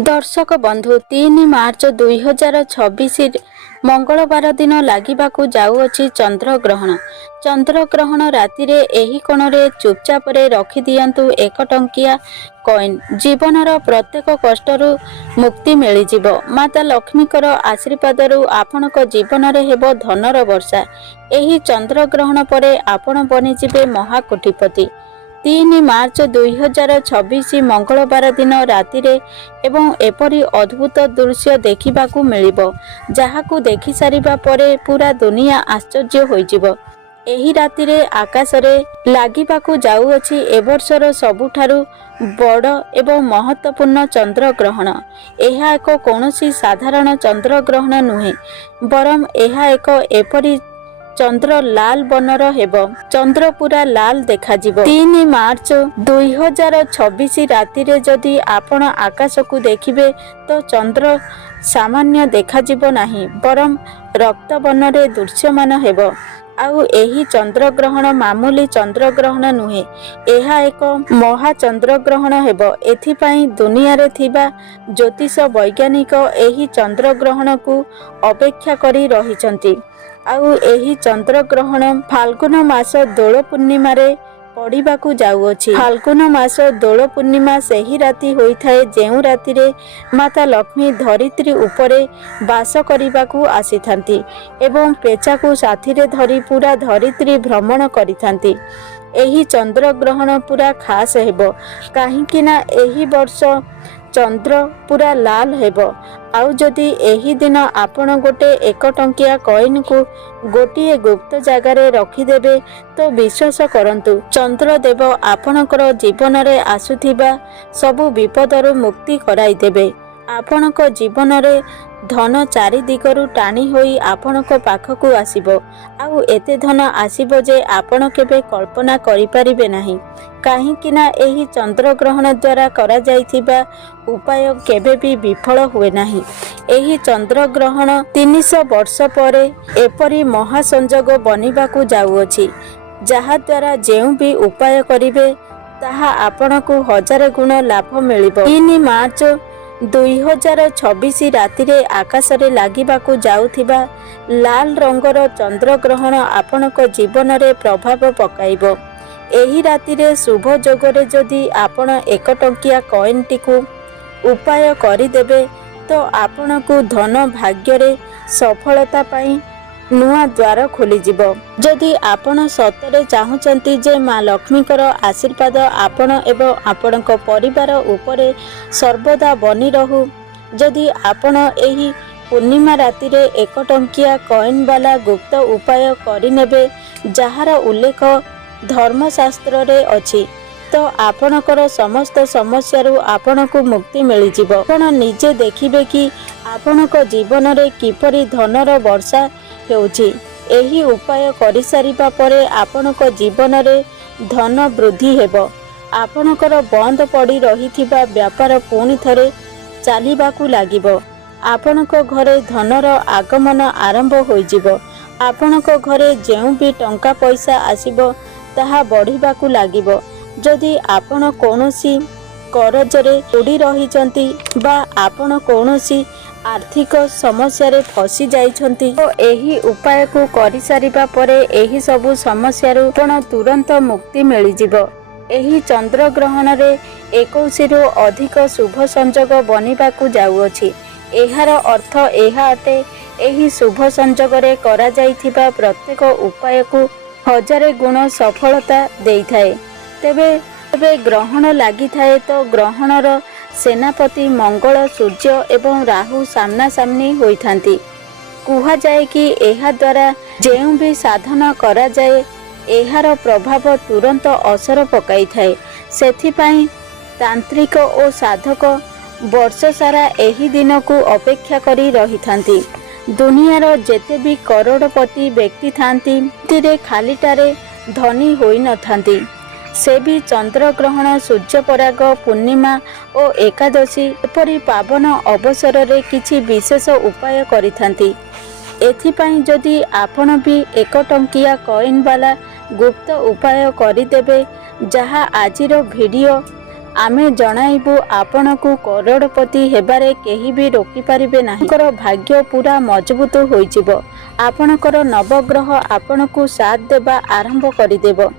दर्शक बंधु 3 मार्च 2026 मंगलवार दिन लागिबाकू जाउअछि चंद्रग्रहण। चंद्रग्रहण राति रे एही कोणरे चुपचाप रे रखी दियंतु 1 टंकिया कॉइन। जीवनर प्रत्येक कष्टरू मुक्ति मिली जिवो। माता लक्ष्मीकर आशीर्वादरू आपणक जीवन रे हेबो धनर वर्षा। एही चंद्रग्रहण परे आपण बनि जिवे महाकोटिपति। 3 मार्च 2026 मंगलवार दिन राति रे एवं एपरी अद्भुत दृश्य देखिबाकू मिलिबो, जहाकू देखि सारिबा परे पूरा दुनिया आश्चर्य होइजिबो। एही राति रे आकाश रे लागिबाकू जाउअछि एवर्षर सबुठारु बड़ एवं महत्वपूर्ण चंद्रग्रहण। एहा एक कौनसी साधारण चंद्रग्रहण नुहे, बरम एहा एक एपरी चंद्र लाल बनर हेबो। चंद्र पूरा लाल देखा जिवो। 3 मार्च 2026 राति रे जदि आपण आकाश को देखिबे तो चंद्र सामान्य देखा जिवो नाही, बरम रक्त बनरे दृश्यमान हेबो। आउ एही चंद्रग्रहण मामूली चंद्रग्रहण नुहे, एहा एक महा चंद्रग्रहण हेबो। एथिपाई दुनिया रे थिबा ज्योतिष वैज्ञानिक एही चंद्रग्रहण को अपेक्षा करी रहिचंती। आउ एही चंद्रग्रहण फाल्गुन मास दोल पूर्णिमा रे पड़िबाकू जाउअछि। फाल्गुन मास दोल पूर्णिमा सेही राति होइथाए जेउ राति रे माता लक्ष्मी धरित्री उपरे वास करिबाकू आसीथांती एवं पेचाकू साथी रे धरी पूरा धरित्री भ्रमण करिथांती। एही चंद्रग्रहण पूरा खास हेबो काहेकि ना एही वर्ष चंद्र पूरा लाल हेबो। आउ जदि एही दिन आपण गोटे 1 टंकिया कॉइन को गोटिए गुप्त जगार रखिदेबे तो विश्वास करंतु चंद्र देव आपणकर जीवन रे आसुथिबा सबु विपदरू मुक्ति कराई देबे। आपणक जीवन रे धन चारि दिगरू टाणी होई आपणक पाखकू आसीबो। आउ एते धन आसीबो जे आपण केबे कल्पना करि परिबे नाही, काहेकि ना एही चंद्रग्रहण द्वारा करा जाइथिबा उपाय केबे भी विफल हुए नाही। एही चंद्रग्रहण 300 वर्ष परे एपरी महासंजोग बनिबाकू जाउअछि, जहा द्वारा जेउ भी उपाय करिवे ताहा आपणकू 1000 गुण लाभ मिलिबो। 3 मार्च 2026 राति रे आकाश रे लागिबाकू जाउथिबा लाल रंगर चंद्रग्रहण आपणक जीवन रे प्रभाव पकाइबो। एही राति रे शुभ जोगरे जदि आपण 1 टंकिया कॉइन टिकू उपाय करिदेबे तो आपणकू धन भाग्य रे सफलता पाई नुआ द्वार खोली जिवो। जदि आपण सतरे चाहुचंती जे माँ लक्ष्मीकर आशीर्वाद आपण एवं आपणक परिवार उपरे सर्वदा बनी रहू, जदि आपण एही पूर्णिमा राति रे 1 टंकिया कॉइन वाला गुप्त उपाय करिनेबे जहार उल्लेख धर्मशास्त्र रे अछि, तो आपणकर समस्त समस्यारू आपणकू मुक्ति मिली जिवो। आपण निजे देखिबे कि आपणक जीवन रे किपरि धनर वर्षा हेउछि। एही उपाय करि सारिबा परे आपणक जीवन रे धन वृद्धि हेबो। आपणकर बंद पड़ी रहिथिबा व्यापार पुणी थरे चालिबाकू लागिबो। आपणक घरे धनर आगमन आरंभ होइजिबो। आपणक घरे जेउ भी टंका पैसा आसीबो ताहा बढ़िबाकू लागिबो। जदि आपण कोनोसी करजरे उड़ी रहिचंती बा आपण कोनोसी आर्थिक समस्या रे फसी जाइछंती तो एही उपाय को करि सारिबा परे एही सबु समस्या रू आपण तुरंत मुक्ति मिली जिवो। एही चंद्रग्रहण रे 21 रु अधिक शुभ संजोग बनिबाकू जाउअछि। एहार अर्थ एहा अटे एही शुभ संजोग रे करा जाइथिबा प्रत्येक उपाय को 1000 गुण सफलता देइथाए। तेबे ग्रहण लागि थाए तो ग्रहणर सेनापति मंगल सूर्य एवं राहु सामना सामनी होइथांती। कुहा जाए कि एहा द्वारा जेउ भी साधन करा जाए एहार प्रभाव तुरंत असर पकाई थाए। सेथिपाई तांत्रिक और साधक वर्ष सारा एही दिन को अपेक्षा करी रहिथांती। दुनियार जेते भी करोड़पति व्यक्ति थांती तिरे खालीटारे धनी होई न थांती, से भी चंद्रग्रहण सूर्यपराग पूर्णिमा और एकादशी एपरी पावन अवसर रे किछि विशेष उपाय करिथांती। एथिपाई जदि आपण भी 1 टंकिया कॉइन वाला गुप्त उपाय करिदेबे जहा आजिर वीडियो आमे जणाइबु आपणकु करोड़पति हेबारे केही भी रोकी पारिबे नाही। आपणकर भाग्य पूरा मजबूत होइजिबो। आपणकर नवग्रह आपणकु साथ देबा आरंभ करिदेबो।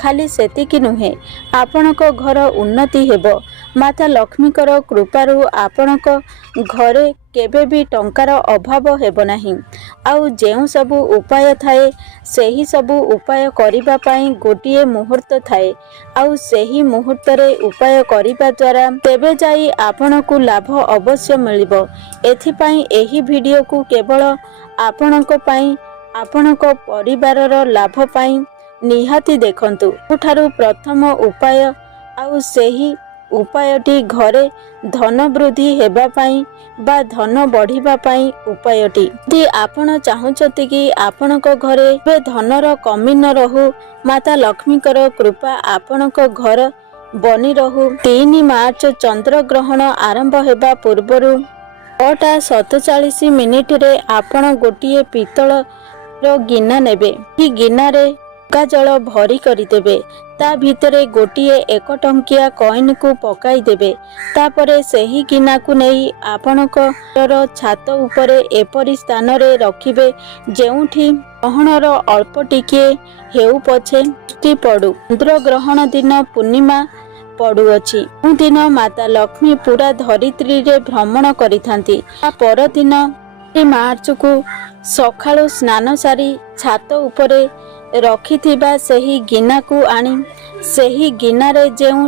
खाली सेतिकी नुहे, आपणक घर उन्नति हेबो। माता लक्ष्मीकर कृपारु आपणक घरे केबे भी टंकार अभाव हेबो नाही। आउ जेउ सबु उपाय थाए सेही सबु उपाय करिबा पई गोटिए मुहूर्त थाए। आउ सेही मुहूर्तरे उपाय करिबा द्वारा तेबे जाई आपणकु लाभ अवश्य मिलिबो। एथि पई एही वीडियो को केवल आपणक पई आपणक परिवारर लाभ पई निहाती देखंतु। ठारू प्रथम उपाय आउ सेही उपायटी घरे धन वृद्धि हेबा पाई बा धन बढ़िबा पाई उपायटी। यदि आपण चाहुचती कि आपणक घरे बे धनर कमी न रहू, माता लक्ष्मीकर कृपा आपणक घर बनी रहू। 3 मार्च चंद्र ग्रहण आरंभ हेबा पूर्वरु 6:47 रे आपण गोटिए पितल गिना नेबे। ही गिनारे गंगा जल भरी करिदेबे। ता भितरे गोटिए 1 टंकिया कॉइन को पकाई देबे। तापरे सेही गिना को नेई आपणकर छात उपरे एपरी स्थान रे रखिबे जेउठी ग्रहणर अल्प टिके हेउ पछे दृष्टि पड़ू। चंद्र ग्रहण दिन पूर्णिमा पड़ुअछि। दिन माता लक्ष्मी पूरा धरित्री रे भ्रमण करिथांती। पर दिन मार्च को सकाळु स्नान सारी छात उपरे रखिथिबा सेही गिना को आनी सेही गिनारे जेउ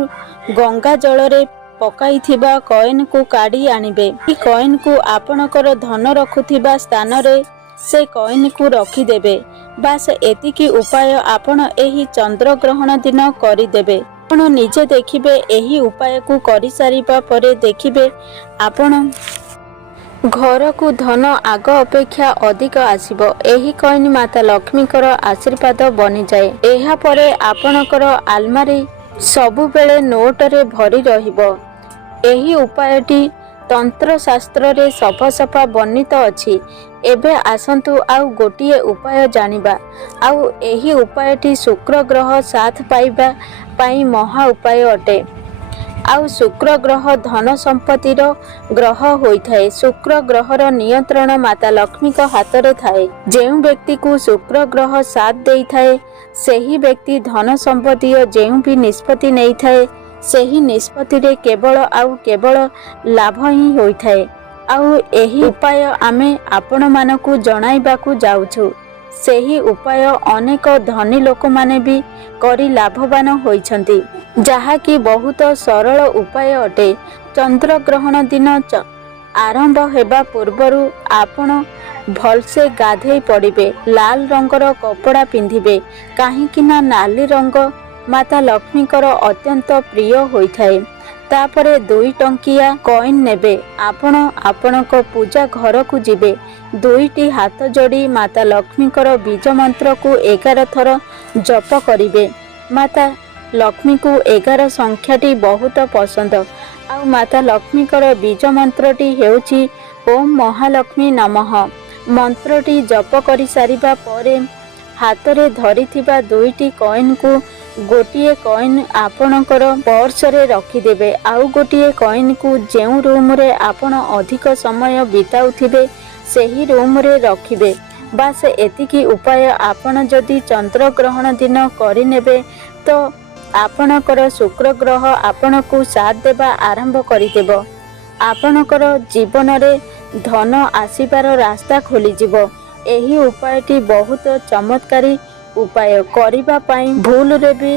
गंगा जल रे पकाइथिबा कॉइन को काढ़ी आनिबे। ई कॉइन को आपणकर धन रखुथिबा स्थान रे से कॉइन को रखिदेबे। बास एतिकी उपाय आपण एही चंद्र ग्रहण दिन करिदेबे। आपण निजे देखिबे एही उपाय को करि सारिबा परे देखिबे आपण घर को धन आग अपेक्षा अधिक आसिबो। एही कॉइन माता लक्ष्मीकर आशीर्वाद बनी जाए। एहा परे आपणकर आलमारी सबु बेले नोट रे भरी रहिबो। एही उपायटी तंत्र शास्त्र रे सफा सफा वर्णित अछि। एबे आसंतु आउ गोटिए उपाय जानिबा। आउ एही उपायटी शुक्र ग्रह साथ पाइबा पाई महा उपाय अटे। आउ शुक्र ग्रह धन संपत्तिर ग्रह होइथाए। शुक्र ग्रहर नियंत्रण माता लक्ष्मी का हाथ रे थाए। जेउ व्यक्ति को शुक्र ग्रह साथ देई थाए सेही व्यक्ति धन संपत्ति जेउ भी निष्पत्ति नहीं थाए सेही निष्पत्ति रे केवल आउ केवल लाभ ही होइथाए। आउ एही उपाय आमे आपण मानकु जणाइबाकु जाउछु। सेही उपाय अनेक धनी लोक माने भी करी लाभवान होइछंती, जहा कि बहुत सरल उपाय अटे। चंद्र ग्रहण दिन आरंभ हेबा पूर्वरु आपण भलसे गाधेई पड़िबे। लाल रंगर कपड़ा पिंधिबे काहेकि ना नाली रंग माता लक्ष्मीकर अत्यंत प्रिय होइथाए। तापरे 2 टंकिया कॉइन नेबे। आपण आपणक पूजा घर को जिबे। 2टी हाथ जोड़ी माता लक्ष्मीकर बीज मंत्र को 11 थर जप करिबे। माता लक्ष्मी को 11 संख्याटी बहुत पसंद। आउ माता लक्ष्मीकर बीज मंत्रटी हेउची ओम महालक्ष्मी नमः। मंत्रटी जप करि सारिबा परे हाथरे धरिथिबा 2टी कॉइन को गोटिए कॉइन आपणकर पर्स रे रखिदेबे। आउ गोटिए कॉइन को जेउ रूम रे आपण अधिक समय बिताउथिबे सेही रूम रे रखिबे। बास एतिकी उपाय आपण जदि चंद्र ग्रहण दिन करिनेबे तो आपणकर शुक्र ग्रह आपणकु साथ देबा आरंभ करिदेबो। आपणकर जीवन रे धन आसीबार रास्ता खोलिजिबो। एही उपायटी बहुत चमत्कारी उपाय। करिबा पाई भूल रे भी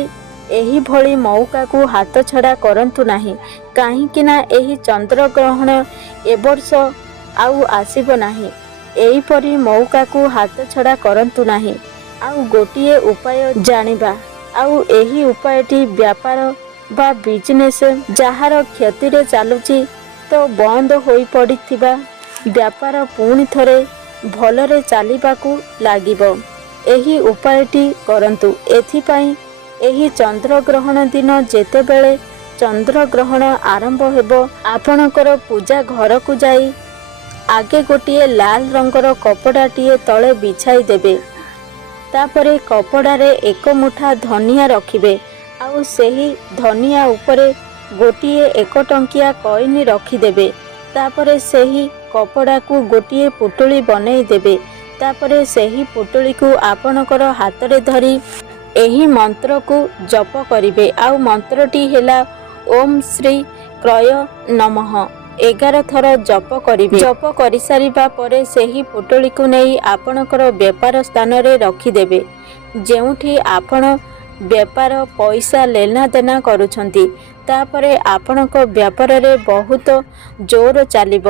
एही भली मौका को हाथ छड़ा करंतु नाही, काहेकि ना एही चंद्र ग्रहण ए वर्ष आउ आसीबो नाही। एही परी मौका को हाथ छड़ा करंतु नाही। आउ गोटिए उपाय जानिबा। आउ एही उपायटी व्यापार बा बिजनेस जहार क्षति रे चालुची तो बंद होई पड़िथिबा व्यापार पुणी थरे भलरे चालिबाकू लागिबो। एही उपायटी करंतु। एथिपाई एही चंद्र ग्रहण दिन जेतेबेले चंद्र ग्रहण आरंभ हेबो आपणकर पूजा घर को जाई आगे गोटिए लाल रंगर कपड़ाटीए तले बिछाई देबे। तापरे कपड़ा रे 1 मुठा धनिया रखिबे। आउ सेही धनिया उपरे ଗୋଟିଏ 1 ଟଙ୍କିଆ କଏନ୍ ରଖିଦେବେ। ତାପରେ ସେହି କପଡ଼ାକୁ ଗୋଟିଏ ପୁଟୁଳି ବନେଇ ଦେବେ। ତାପରେ ସେହି ପୁଟୁଳିକୁ ଆପଣଙ୍କର ହାତରେ ଧରି ଏହି ମନ୍ତ୍ରକୁ ଜପ କରିବେ। ଆଉ ମନ୍ତ୍ରଟି ହେଲା ଓମ୍ ଶ୍ରୀ କ୍ରୟ ନମଃ। 11 ଥର ଜପ କରିବେ। ଜପ କରିସାରିବା ପରେ ସେହି ପୁଟୁଳିକୁ ନେଇ ଆପଣଙ୍କର ବେପାର ସ୍ଥାନରେ ରଖିଦେବେ, ଯେଉଁଠି ଆପଣ ବେପାର ପଇସା ଲେନାଦେନା କରୁଛନ୍ତି। ତାପରେ ଆପଣଙ୍କ ବ୍ୟାପାରରେ ବହୁତ ଜୋର ଚାଲିବ।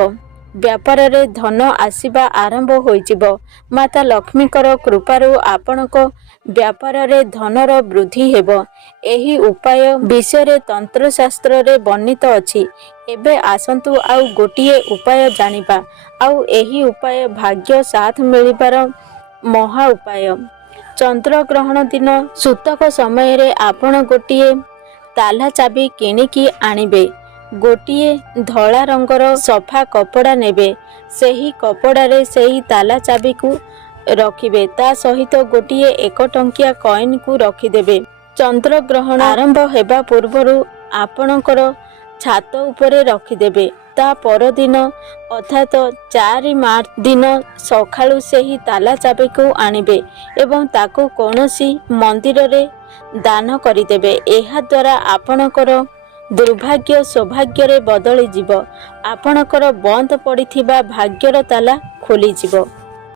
ବ୍ୟାପାରରେ ଧନ ଆସିବା ଆରମ୍ଭ ହୋଇଯିବ। ମାତା ଲକ୍ଷ୍ମୀଙ୍କର କୃପାରୁ ଆପଣଙ୍କ ବ୍ୟାପାରରେ ଧନର ବୃଦ୍ଧି ହେବ। ଏହି ଉପାୟ ବିଷୟରେ ତନ୍ତ୍ରଶାସ୍ତ୍ରରେ ବର୍ଣ୍ଣିତ ଅଛି। ଏବେ ଆସନ୍ତୁ ଆଉ ଗୋଟିଏ ଉପାୟ ଜାଣିବା। ଆଉ ଏହି ଉପାୟ ଭାଗ୍ୟ ସାଥ ମିଳିବାର ମହା ଉପାୟ। ଚନ୍ଦ୍ରଗ୍ରହଣ ଦିନ ସୂତକ ସମୟରେ ଆପଣ ଗୋଟିଏ ତାଲା ଚାବି କିଣିକି ଆଣିବେ। ଗୋଟିଏ ଧଳା ରଙ୍ଗର ସଫା କପଡ଼ା ନେବେ। ସେହି କପଡ଼ାରେ ସେହି ତାଲା ଚାବିକୁ ରଖିବେ। ତା ସହିତ ଗୋଟିଏ 1 ଟଙ୍କିଆ କଏନ୍କୁ ରଖିଦେବେ। ଚନ୍ଦ୍ରଗ୍ରହଣ ଆରମ୍ଭ ହେବା ପୂର୍ବରୁ ଆପଣଙ୍କର ଛାତ ଉପରେ ରଖିଦେବେ। ତା ପରଦିନ ଅର୍ଥାତ 4 ମାର୍ଚ୍ଚ ଦିନ ସକାଳୁ ସେହି ତାଲା ଚାବିକୁ ଆଣିବେ ଏବଂ ତାକୁ କୌଣସି ମନ୍ଦିରରେ ଦାନ କରିଦେବେ। ଏହାଦ୍ୱାରା ଆପଣଙ୍କର ଦୁର୍ଭାଗ୍ୟ ସୌଭାଗ୍ୟରେ ବଦଳିଯିବ। ଆପଣଙ୍କର ବନ୍ଦ ପଡ଼ିଥିବା ଭାଗ୍ୟର ତାଲା ଖୋଲିଯିବ।